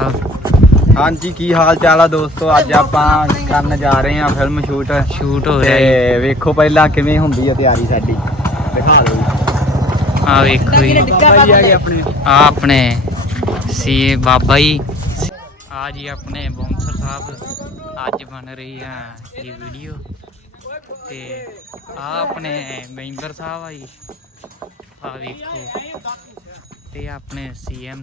ਸਾਹਿਬ ਹਾਂਜੀ ਕੀ ਹਾਲ ਚਾਲ ਆ ਦੋਸਤੋ? ਅੱਜ ਆਪਾਂ ਕਰਨ ਜਾ ਰਹੇ ਹਾਂ ਫਿਲਮ ਸ਼ੂਟ ਸ਼ੂਟ ਹੋ ਰਿਹਾ ਤੇ ਵੇਖੋ ਪਹਿਲਾਂ ਕਿਵੇਂ ਹੁੰਦੀ ਆ ਤਿਆਰੀ ਸਾਡੀ। ਦਿਖਾ ਦਿਓ ਆ ਵੇਖੋ ਜੀ। ਬਾਬਾ ਜੀ? ਆ ਗਏ ਆਪਣੇ ਆ ਆਪਣੇ ਸੀ ਬਾਬਾ ਜੀ। ਆ ਜੀ ਆਪਣੇ ਬੌਂਸਰ ਸਾਹਿਬ। ਅੱਜ ਬਣ ਰਹੀ ਆ ਇਹ ਵੀਡੀਓ ਤੇ ਆ ਆਪਣੇ ਮੈਂਬਰ ਸਾਹਿਬ ਆ ਜੀ। ਆ ਵੇਖੋ। ਤੇ ਆਪਣੇ ਸੀਐਮ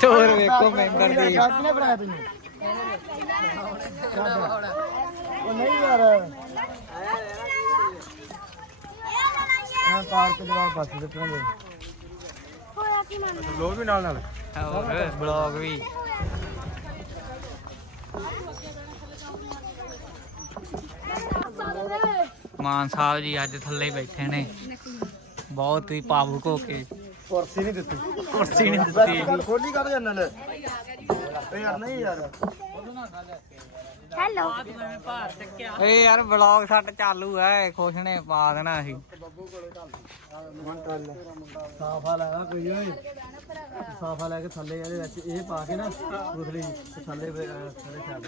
ਤੋਰ ਵੇਖੋ ਮੈਂਬਰ ਦੀ। ਕਿਹਨੇ ਬਣਾਇਆ ਤੈਨੂੰ। ਉਹ ਨਹੀਂ ਯਾਰ। ਮੈਂ ਪਾਰਕ ਦੇ ਬਾਹਰ ਪਾਸੇ ਤੇ ਪਹੁੰਚ ਗਏ। ਲੋਕ ਵੀ ਨਾਲ ਨਾਲ। ਹੋਰ ਬਲੌਗ ਵੀ। ਮਾਨ ਸਾਹਿਬ ਜੀ ਅੱਜ ਥੱਲੇ ਹੀ ਬੈਠੇ ਨੇ। ਬਹੁਤ ਹੀ ਭਾਵੁਕ ਹੋ ਕੇ। ਕੁਰਸੀ ਨਹੀਂ ਦਿੱਤੀ। ਕੁਰਸੀ ਨਹੀਂ ਦਿੱਤੀ। ਗੱਲ ਖੋਲੀ ਕਰ ਜਾਂਦਾ ਲੈ ਏ ਯਾਰ ਨਹੀਂ ਯਾਰ। ਏ ਯਾਰ ਬਲੌਗ ਸਾਡਾ ਚਾਲੂ ਹੈ ਖੁਸ਼ ਨੇ ਪਾ ਦੇਣਾ ਅਸੀਂ ਸਾਫਾ ਲੈਣਾ ਕੋਈ ਓਏ। ਸਾਫਾ ਲੈ ਕੇ ਥੱਲੇ ਇਹਦੇ ਵਿੱਚ ਇਹ ਪਾ ਕੇ ਨਾ ਗੁਦਲੀ ਤੇ ਥੱਲੇ ਥੱਲੇ ਛੱਡ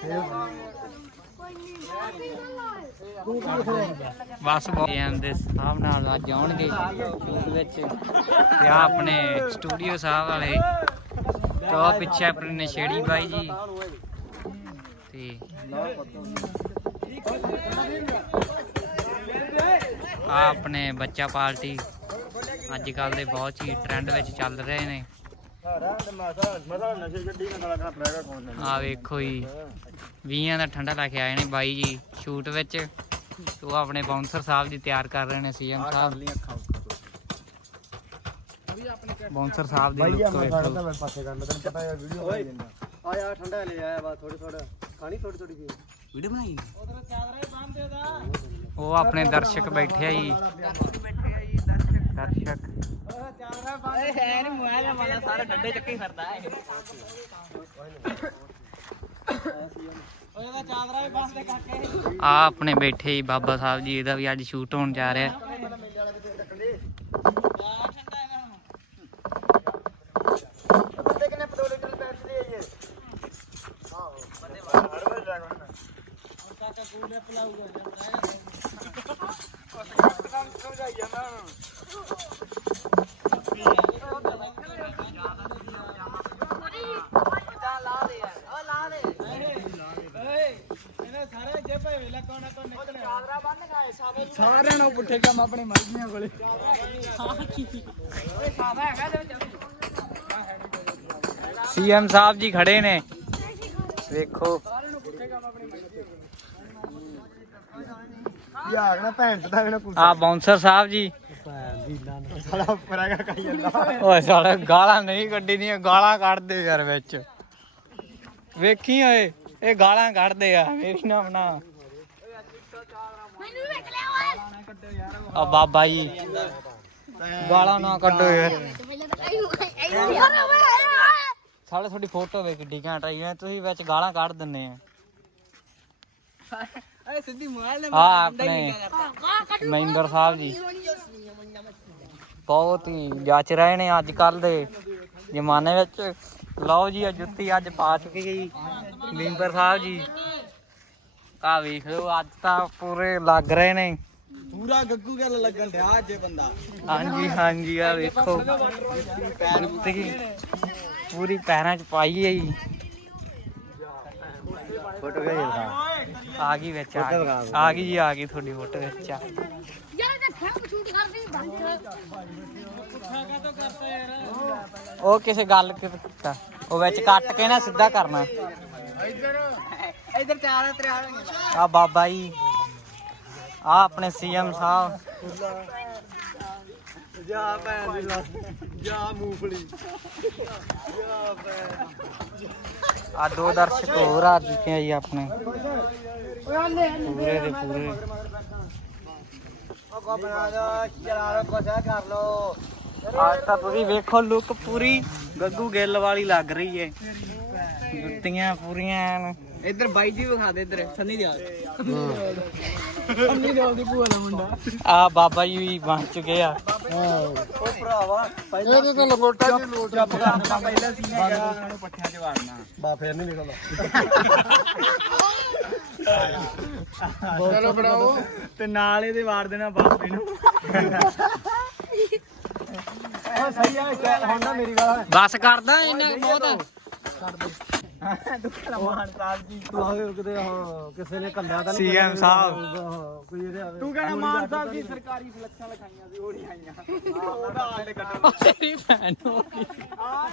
ਫੇਰ ਬਸ ਐਮ ਦੇ ਸਾਹਿਬ ਨਾਲ ਅੱਜ ਆਉਣਗੇ ਸ਼ੂਟ ਵਿੱਚ ਤੇ ਆ ਆਪਣੇ ਸਟੂਡੀਓ ਸਾਹਿਬ ਵਾਲੇ, ਤੇ ਪਿੱਛੇ ਆਪਣੇ ਨਸ਼ੇੜੀ ਬਾਈ ਜੀ। ਤੇ ਆ ਆਪਣੇ ਬੱਚਾ ਪਾਰਟੀ, ਅੱਜ ਕੱਲ ਦੇ ਬਹੁਤ ਹੀ ਟ੍ਰੈਂਡ ਵਿੱਚ ਚੱਲ ਰਹੇ ਨੇ। ਆ ਵੇਖੋ ਜੀ। 20 ਦਾ ਠੰਡਾ ਲੈ ਕੇ ਆਏ ਨੇ ਬਾਈ ਜੀ ਸ਼ੂਟ ਵਿੱਚ। ਤੇ ਉਹ ਆਪਣੇ ਬਾਉਂਸਰ ਸਾਹਿਬ ਜੀ ਤਿਆਰ ਕਰ ਰਹੇ ਨੇ ਸੀਐਮ ਸਾਹਿਬ। ਬਾਉਂਸਰ ਸਾਹਿਬ ਦੀ ਲੁੱਕ ਵੇਖੋ। ਫੜਦਾ ਮੈਂ ਪਾਸੇ ਕਰ ਲੈ ਤੈਨੂੰ ਪਤਾ ਹੈ ਵੀਡੀਓ ਬਣ ਜਾਂਦਾ। ਆ ਯਾਰ ਠੰਡਾ ਲੈ ਆਇਆ ਵਾ ਥੋੜੀ ਥੋੜਾ ਖਾਣੀ ਥੋੜੀ ਥੋੜੀ ਕੀ ਵੀਡੀਓ ਬਣਾਈ ਉਹ ਆਪਣੇ ਦਰਸ਼ਕ ਬੈਠੇ ਆ ਜੀ। ਦਰਸ਼ਕ। ਆ ਆਪਣੇ ਬੈਠੇ ਜੀ ਬਾਬਾ ਸਾਹਿਬ ਜੀ ਇਹਦਾ ਵੀ ਅੱਜ ਸ਼ੂਟ ਹੋਣ ਜਾ ਰਿਹਾ। ਬੰਦੇ ਕਿੰਨੇ 2 ਲੀਟਰ ਪੈਟਰੋਲ ਲਈ ਆਈਏ ਆਹੋ ਬੰਦੇ ਹਰ ਵੇਲੇ ਜਾ ਕਰਨਾ ਕਾਕਾ ਕੂਲੇ ਪਲਾਊਗਾ ਸਮਝਾਈ ਜਾਂਦਾ ਸਾਰਿਆਂ ਕੰਮ ਆਪਣੇ ਮਰਜ਼ੀਆਂ ਕੋਲੇ। ਸੀਐਮ ਸਾਹਿਬ ਜੀ ਖੜੇ ਨੇ। ਵੇਖੋ। ਯਾਰ ਨਾ ਭੈਣ ਦਾ ਇਹਨਾਂ ਕੁੱਤਾ ਆ ਬਾਉਂਸਰ ਸਾਹਿਬ ਜੀ। ਸਾਲਾ ਪਰਾਗਾ ਕਹੀ ਜਾਂਦਾ ਓਏ, ਸਾਲੇ ਗਾਲਾਂ ਨਹੀਂ ਕੱਢੀ ਦੀਆਂ ਗਾਲਾਂ ਕੱਢਦੇ ਯਾਰ ਵਿੱਚ। ਵੇਖੀ ਓਏ, ਇਹ ਗਾਲਾਂ ਕੱਢਦੇ ਆ। ਮੇਰੀ ਨਾ ਬਣਾ। ਆ। ਬਾਬਾ ਜੀ। ਗਾਲਾਂ ਨਾ ਕੱਢੋ ਯਾਰ। ਸਾਲੇ ਤੁਹਾਡੀ ਫੋਟੋ ਵੇ ਕਿੱਡੀ ਘੈਂਟ ਆਈ ਹੈ। ਤੁਸੀਂ ਵਿੱਚ ਗਾਲਾਂ ਕੱਢ ਦਿੰਨੇ ਆ। ਏ ਸਿੱਧੀ ਮਾਰ ਲੈ ਆਪਣੇ ਮੈਂਬਰ ਸਾਹਿਬ ਜੀ। ਬਹੁਤ ਹੀ ਜੱਚ ਰਹੇ ਨੇ ਅੱਜ ਕੱਲ ਦੇ ਜ਼ਮਾਨੇ ਵਿੱਚ। ਲਓ ਜੀ ਆ ਜੁੱਤੀ ਅੱਜ ਪਾ ਚੁੱਕੀ ਗਈ ਮੈਂਬਰ ਸਾਹਿਬ ਜੀ। ਆ ਵੇਖ ਲਓ ਅੱਜ ਤਾਂ ਪੂਰੇ ਲੱਗ ਰਹੇ ਨੇ। ਪੂਰਾ ਗੱਗੂ ਗੱਲ ਲੱਗਣ ਡਿਆ ਅੱਜ ਇਹ ਬੰਦਾ। ਹਾਂਜੀ ਹਾਂਜੀ ਆ ਵੇਖੋ। ਜੁੱਤੀ ਪੂਰੀ ਪੈਰਾਂ 'ਚ ਪਾਈ ਹੈ ਜੀ। ਫੋਟੋ ਕਿਹੜੀ ਦਿਖਾ ਆ ਗਈ ਵਿੱਚ ਆ ਗਈ। ਆ ਗਈ ਜੀ ਆ ਗਈ ਤੁਹਾਡੀ ਫੋਟੋ ਵਿੱਚ। ਆ ਯਾਰ ਇਹ ਖਾ ਸ਼ੂਟ ਕਰਦੀ ਬੰਦ ਉਹ ਕਿਸੇ ਗੱਲ ਕਿ ਕੀਤਾ। ਉਹ ਵਿੱਚ ਕੱਟ ਕੇ ਨਾ ਸਿੱਧਾ ਕਰਨਾ। ਇੱਧਰ ਚਾਰ ਤੇਰੇ ਆ ਆ ਬਾਬਾ ਜੀ। ਆ ਆਪਣੇ ਸੀਐਮ ਸਾਹਿਬ। ਜਾ ਭੈਣ ਦੀ ਲੱਤ ਜਾ ਮੂੰਗਫਲੀ। ਜਾ ਭੈਣ। ਆ ਦੋ ਦਰਸ਼ਕ ਹੋਰ ਆ ਚੁੱਕੇ ਆ ਜੀ ਆਪਣੇ। ਪੂਰੇ ਦੇ ਪੂਰੇ। ਉਹ ਬਣਾ ਦੋ ਚਲਾ ਲੋ ਕੋਸ਼ਾ ਕਰ ਲੋ ਅੱਜ ਤਾਂ ਤੁਸੀਂ ਵੇਖੋ ਲੁੱਕ ਪੂਰੀ ਗੱਗੂ ਗਿੱਲ ਵਾਲੀ ਲੱਗ ਰਹੀ ਏ। ਜੁੱਤੀਆਂ ਪੂਰੀਆਂ ਇੱਧਰ ਬਾਈ ਜੀ ਵਿਖਾ ਦੇ ਇੱਧਰ ਸੰਨੀ ਦਿਆਲ ਸੰਨੀ ਦਿਆਲ ਦੀ ਭੂਆ ਦਾ ਮੁੰਡਾ। ਆ ਬਾਬਾ ਜੀ ਵੀ ਬਣ ਚੁੱਕੇ ਆ। ਉਹ ਭਰਾਵਾ ਇਹਦੇ ਤੇ ਲੰਗੋਟਾ ਜੀ ਲੋਟ ਚੱਪ ਕਰਨਾ ਪਹਿਲਾਂ ਸੀ ਇਹਨਾਂ ਨੂੰ ਪੱਠਿਆਂ 'ਚ ਵਾੜਨਾ। ਬਾ ਫੇਰ ਨਹੀਂ ਨਿਕਲਦਾ। ਚਲੋ ਬਣਾਓ। ਤੇ ਨਾਲ ਇਹਦੇ ਵਾਰ ਦੇਣਾ ਬਾਬੇ ਨੂੰ। ਉਹ ਸਹੀ ਆ ਹੁਣ ਨਾ ਮੇਰੀ ਗੱਲ। ਬਸ ਕਰਦਾ ਕੁ ਬਹੁਤ। ਮਾਨ ਸਾਹਿਬ ਜੀ ਆਹੋ ਕਿਤੇ ਹਾਂ ਕਿਸੇ ਨੇ ਕੱਲਿਆ ਤਾਂ ਸੀਐਮ ਸਾਹਿਬ ਕੋਈ ਇਹਦੇ ਆਵੇ ਤੂੰ ਕਹਿੰਦਾ ਮਾਨ ਸਾਹਿਬ ਜੀ ਸਰਕਾਰੀ ਫਲੈਕਸਾਂ ਲਿਖਾਈਆਂ ਸੀ ਉਹ ਨਹੀਂ ਆਈਆਂ ਉਹਦਾ ਆਲੇ ਕੱਢ ਤੇਰੀ ਭੈਣ ਹੋ ਗਈ ਆ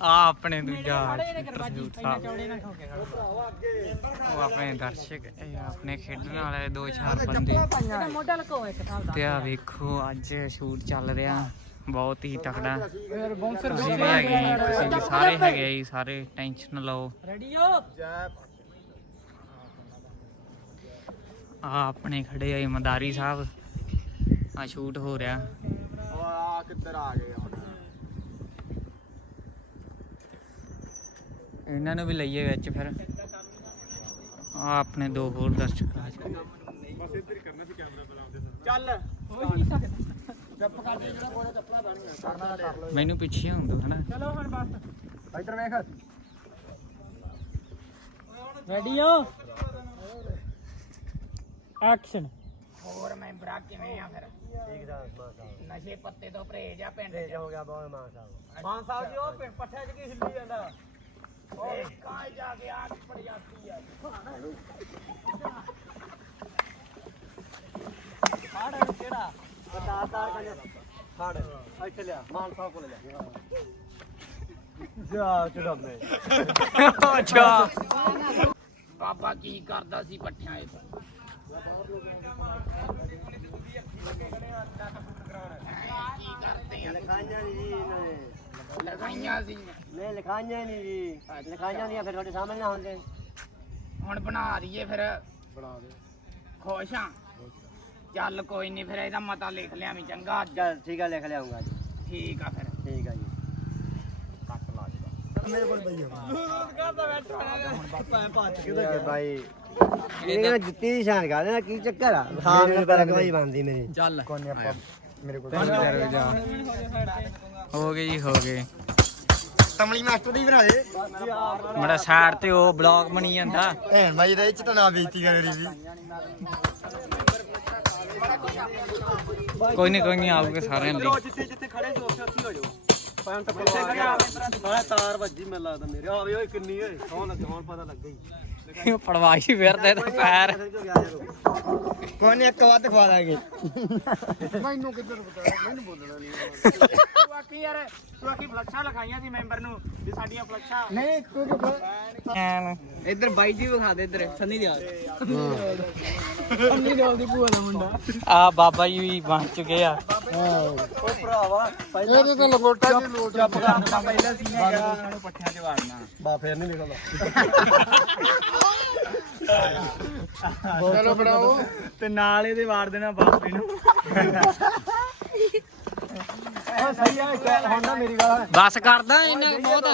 ਆਪਣੇ ਦੂਜਾ ਤਰਜੂਤ ਸਾਹਿਬ ਉਹ ਆਪਣੇ ਦਰਸ਼ਕ, ਇਹ ਆਪਣੇ ਖੇਡਣ ਵਾਲੇ ਦੋ ਚਾਰ ਬੰਦੇ। ਮੋਢਾ ਲਕੋ ਇੱਕ ਥਾਂ ਤੇ ਆ ਵੇਖੋ, ਅੱਜ ਸ਼ੂਟ ਚੱਲ ਰਿਹਾ। ਬਹੁਤ ਹੀ ਤਕੜਾ। ਤੁਸੀਂ ਵੀ ਹੈਗੇ ਤੁਸੀਂ ਵੀ ਸਾਰੇ ਹੈਗੇ ਜੀ, ਸਾਰੇ ਟੈਨਸ਼ਨ ਲਓ। ਰੈਡੀ ਹੋ ਆ ਆਪਣੇ ਖੜੇ ਆ ਮਦਾਰੀ ਸਾਹਿਬ। ਆ ਸ਼ੂਟ ਹੋ ਰਿਹਾ। ਆ ਕਿੱਧਰ ਆ ਗਏ ਹੁਣ? ਇਹਨਾਂ ਨੂੰ ਵੀ ਲਈਏ ਵਿੱਚ ਫਿਰ। ਆ ਆਪਣੇ ਦੋ ਹੋਰ ਦਰਸ਼ਕ ਆ ਚੁੱਕੇ। ਚੱਲ ਹੋ ਹੀ ਨਹੀਂ ਸਕਦਾ ਚੱਪ ਕਰ ਦੇ ਜਿਹੜਾ ਕੋਲੇ ਚੱਪਲਾ ਬਣ ਕਰਨਾ ਕਰ ਲੋ ਮੈਨੂੰ ਪਿੱਛੇ ਹੁੰਦੋ ਹਨਾ। ਚਲੋ ਹੁਣ ਬਸ। ਇੱਧਰ ਵੇਖ। ਰੈਡੀ ਹੋ? ਐਕਸ਼ਨ ਹੋਰ ਮੈਂਬਰਾਂ ਕਿਵੇਂ ਆ ਫਿਰ? ਠੀਕ ਦਾ ਬਸ। ਨਸ਼ੇ ਪੱਤੇ ਤੋਂ ਪਰਹੇਜ ਆ ਪਿੰਡ ਹੋ ਗਿਆ ਬਹੁਤ ਮਾਨ ਸਾਹਿਬ ਮਾਨ ਸਾਹਿਬ ਜੀ ਉਹ ਪਿੰ- ਪੱਠਿਆਂ 'ਚ ਕੀ ਹਿੱਲੀ ਜਾ ਕੇ ਆ ਪੜ ਜਾਂਦੀ ਆ। ਫੜ ਕਿਹੜਾ? ਬਤਾਤਾ ਕੰਨ ਫੜ ਇੱਥੇ ਲਿਆ ਮਾਨ ਸਾਹਿਬ ਕੋਲ ਲਿਆ। ਜਾ ਚੜਾਉਂਦੇ। ਅੱਛਾ। ਬਾਬਾ ਕੀ ਕਰਦਾ ਸੀ ਪੱਠਿਆਂ 'ਚ ਕੀ ਕਰਦੇ ਆ ਲਿਖਾਈਆਂ ਜੀ ਇਹਨਾਂ ਨੇ। ਲਗਾਈਆਂ ਸੀ ਨਹੀਂ ਲਿਖਾਈਆਂ ਨਹੀਂ ਜੀ। ਲਿਖਾਈਆਂ ਦੀਆਂ ਫਿਰ ਤੁਹਾਡੇ ਸਾਹਮਣੇ ਨਾ ਹੁੰਦੇ। ਹੁਣ ਬਣਾ ਦਈਏ ਫਿਰ। ਬਣਾ ਦੇ। ਖੁਸ਼ ਆ? ਚੱਲ ਕੋਈ ਨਹੀਂ ਫਿਰ ਇਹਦਾ ਮਤਾ ਲਿਖ ਲਿਆ ਵੀ ਚੰਗਾ। ਅੱਜ ਚੱਲ ਠੀਕ ਆ ਲਿਖ ਲਿਆਉਂਗਾ ਜੀ। ਠੀਕ ਆ ਫਿਰ। ਠੀਕ ਆ ਜੀ। ਕੱਟ ਲਾ ਦੇ ਮੇਰੇ ਕੋਲ ਬਈ ਹੁਣ ਭਾਈ ਇਹ ਕਹਿੰਦਾ ਜੁੱਤੀ ਦੀ ਸ਼ਾਨ ਕਰ ਦੇਣਾ ਕੀ ਚੱਕਰ ਆ? ਹਾਂ ਮੇਰੇ ਪਰ ਅਗਵਾਈ ਬਣਦੀ ਮੇਰੀ। ਚੱਲ। ਕੋਨੇ ਆਪਾਂ ਮੇਰੇ ਕੋਲ। ਹੋ ਗਏ ਜੀ ਹੋ ਗਏ। ਤਮਲੀ ਮਾਸਟਰ ਦੀ ਬਣਾ ਦੇ। ਮੇਰਾ ਸਾਈਡ ਤੇ ਉਹ ਬਲੌਗ ਬਣੀ ਜਾਂਦਾ। ਭੈਣ ਭਾਈ ਦਾ ਇਹ ਚ ਤਾਂ ਨਾ ਬੇਇੱਜ਼ਤੀ ਕਰ ਰਹੀ ਸੀ ਕੋਈ ਨਹੀਂ ਕੋਈ ਨਹੀਂ ਆਊਗੇ ਸਾਰਿਆਂ ਲਈ। ਜਿੱਥੇ ਜਿੱਥੇ ਖੜੇ ਸੀ ਉੱਥੇ ਉੱਥੇ ਹੋ ਜਾਓ। ਪੈਂਟ ਪਲਵਾ ਸਾਲਾ ਤਾਰ ਵੱਜੀ ਮੈਨੂੰ ਲੱਗਦਾ ਮੇਰੇ। ਆਵੇ ਓਏ ਕਿੰਨੀ ਓਏ। ਲੱਗੇ ਹੁਣ ਪਤਾ ਲੱਗ ਗਈ ਪੜਵਾਈ ਫਿਰਦੇ ਤੇ ਪੈਰ। ਕੋਨੇ ਇੱਕ ਵੱਧ ਖਵਾ ਦਾਂਗੇ। ਤੂੰ ਆਖੀ ਯਾਰ ਤੂੰ ਆਖੀ ਫਲੱਕਸ਼ਾਂ ਲਿਖਾਈਆਂ ਸੀ ਮੈਂਬਰ ਨੂੰ ਵੀ ਸਾਡੀਆਂ ਫਲੱਕਸ਼ਾਂ ਨਹੀਂ ਤੂੰ ਐਨ। ਇੱਧਰ ਬਾਈ ਜੀ ਵਿਖਾ ਦੇ ਇੱਧਰ ਸੰਨੀ ਦਿਆਲ ਸੰਨੀ ਦਿਆਲ ਦੀ ਭੂਆ ਦਾ ਮੁੰਡਾ। ਆ ਬਾਬਾ ਜੀ ਵੀ ਬਣ ਚੁੱਕੇ ਆ। ਉਹ ਭਰਾਵਾ ਇਹਦੇ ਤੇ ਲੰਗੋਟਾ ਜੀ ਲੋਟ ਚੱਪ ਕਰਨਾ ਪਹਿਲਾਂ ਸੀ ਇਹਨਾਂ ਨੂੰ ਪੱਠਿਆਂ 'ਚ ਵਾੜਨਾ ਬਾ ਫੇਰ ਨਹੀਂ ਨਿਕਲਦਾ ਚਲੋ ਬਣਾਓ। ਤੇ ਨਾਲ ਇਹਦੇ ਵਾਰ ਦੇਣਾ ਬਾਬੇ ਨੂੰ। ਉਹ ਸਹੀ ਆ ਹੁਣ ਨਾ ਮੇਰੀ ਗੱਲ ਬਸ ਕਰਦਾ ਕੁ ਬਹੁਤ।